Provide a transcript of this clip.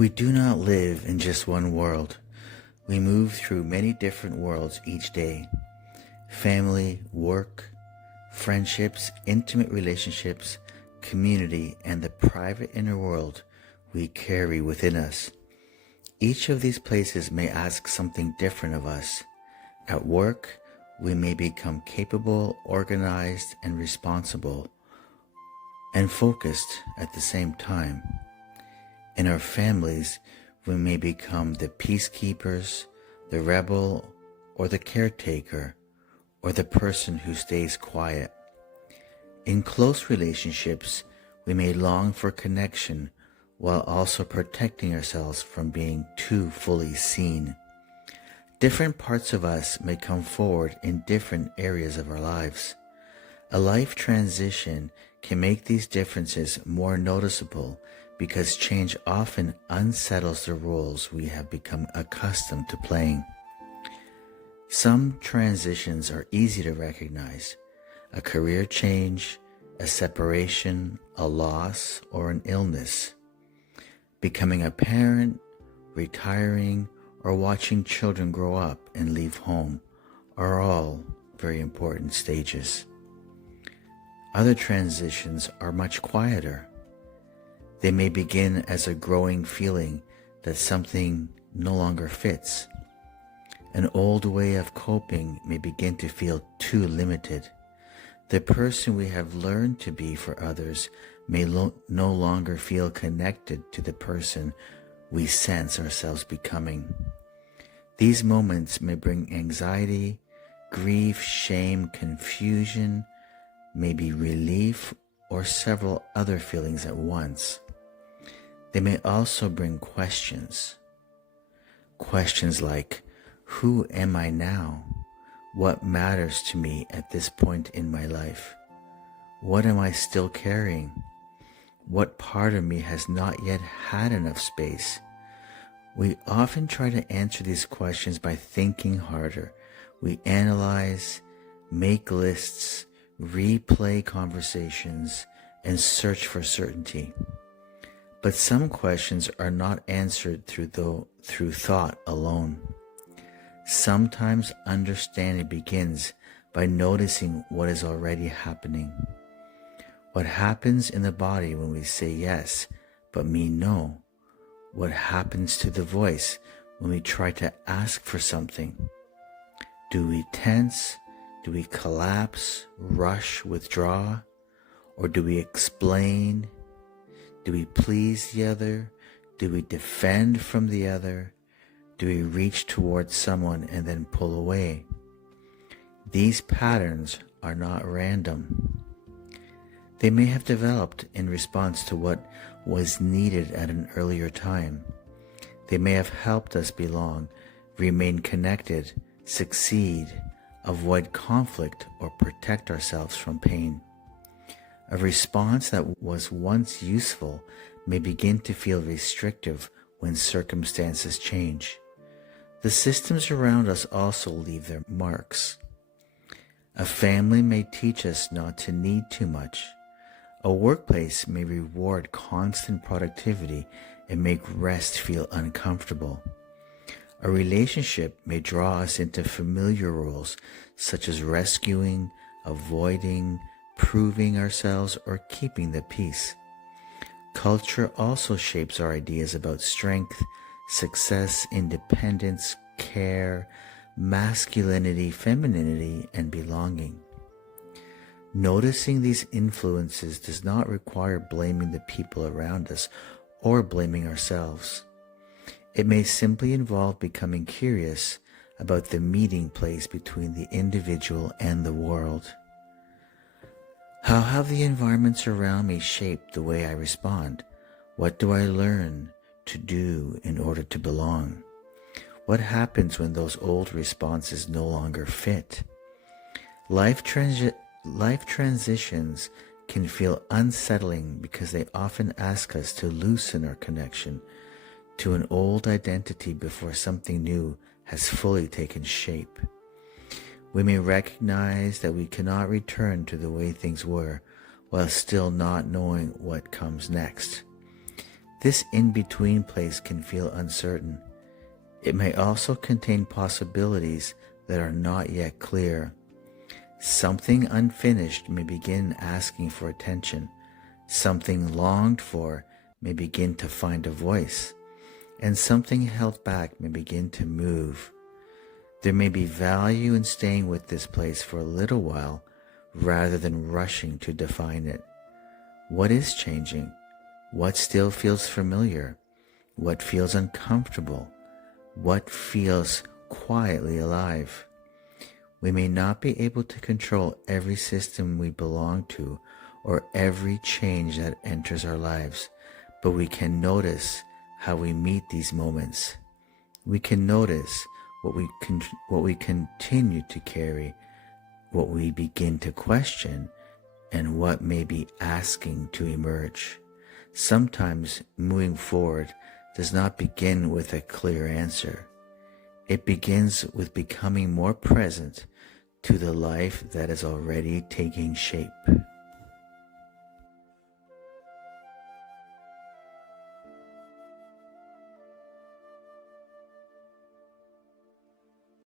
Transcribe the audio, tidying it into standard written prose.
We do not live in just one world. We move through many different worlds each day. Family, work, friendships, intimate relationships, community, and the private inner world we carry within us. Each of these places may ask something different of us. At work, we may become capable, organized, and responsible, and focused at the same time. In our families, we may become the peacekeepers, the rebel, or the caretaker, or the person who stays quiet. In close relationships, we may long for connection while also protecting ourselves from being too fully seen. Different parts of us may come forward in different areas of our lives. A life transition can make these differences more noticeable because change often unsettles the roles we have become accustomed to playing. Some transitions are easy to recognize: a career change, a separation, a loss, or an illness. Becoming a parent, retiring, or watching children grow up and leave home are all very important stages. Other transitions are much quieter. They may begin as a growing feeling that something no longer fits. An old way of coping may begin to feel too limited. The person we have learned to be for others may no longer feel connected to the person we sense ourselves becoming. These moments may bring anxiety, grief, shame, confusion, maybe relief, or several other feelings at once. They may also bring questions. Questions like, who am I now? What matters to me at this point in my life? What am I still carrying? What part of me has not yet had enough space? We often try to answer these questions by thinking harder. We analyze, make lists, replay conversations, and search for certainty. But some questions are not answered through thought alone. Sometimes understanding begins by noticing what is already happening. What happens in the body when we say yes, but mean no? What happens to the voice when we try to ask for something? Do we tense? Do we collapse, rush, withdraw? Or do we explain? Do we please the other? Do we defend from the other? Do we reach towards someone and then pull away? These patterns are not random. They may have developed in response to what was needed at an earlier time. They may have helped us belong, remain connected, succeed, avoid conflict, or protect ourselves from pain. A response that was once useful may begin to feel restrictive when circumstances change. The systems around us also leave their marks. A family may teach us not to need too much. A workplace may reward constant productivity and make rest feel uncomfortable. A relationship may draw us into familiar roles such as rescuing, avoiding, proving ourselves, or keeping the peace. Culture also shapes our ideas about strength, success, independence, care, masculinity, femininity, and belonging. Noticing these influences does not require blaming the people around us or blaming ourselves. It may simply involve becoming curious about the meeting place between the individual and the world. How have the environments around me shaped the way I respond? What do I learn to do in order to belong? What happens when those old responses no longer fit? Life transitions can feel unsettling because they often ask us to loosen our connection to an old identity before something new has fully taken shape. We may recognize that we cannot return to the way things were while still not knowing what comes next. This in-between place can feel uncertain. It may also contain possibilities that are not yet clear. Something unfinished may begin asking for attention. Something longed for may begin to find a voice. And something held back may begin to move. There may be value in staying with this place for a little while rather than rushing to define it. What is changing? What still feels familiar? What feels uncomfortable? What feels quietly alive? We may not be able to control every system we belong to or every change that enters our lives, but we can notice how we meet these moments. We can notice what we continue to carry, what we begin to question, and what may be asking to emerge. Sometimes moving forward does not begin with a clear answer. It begins with becoming more present to the life that is already taking shape.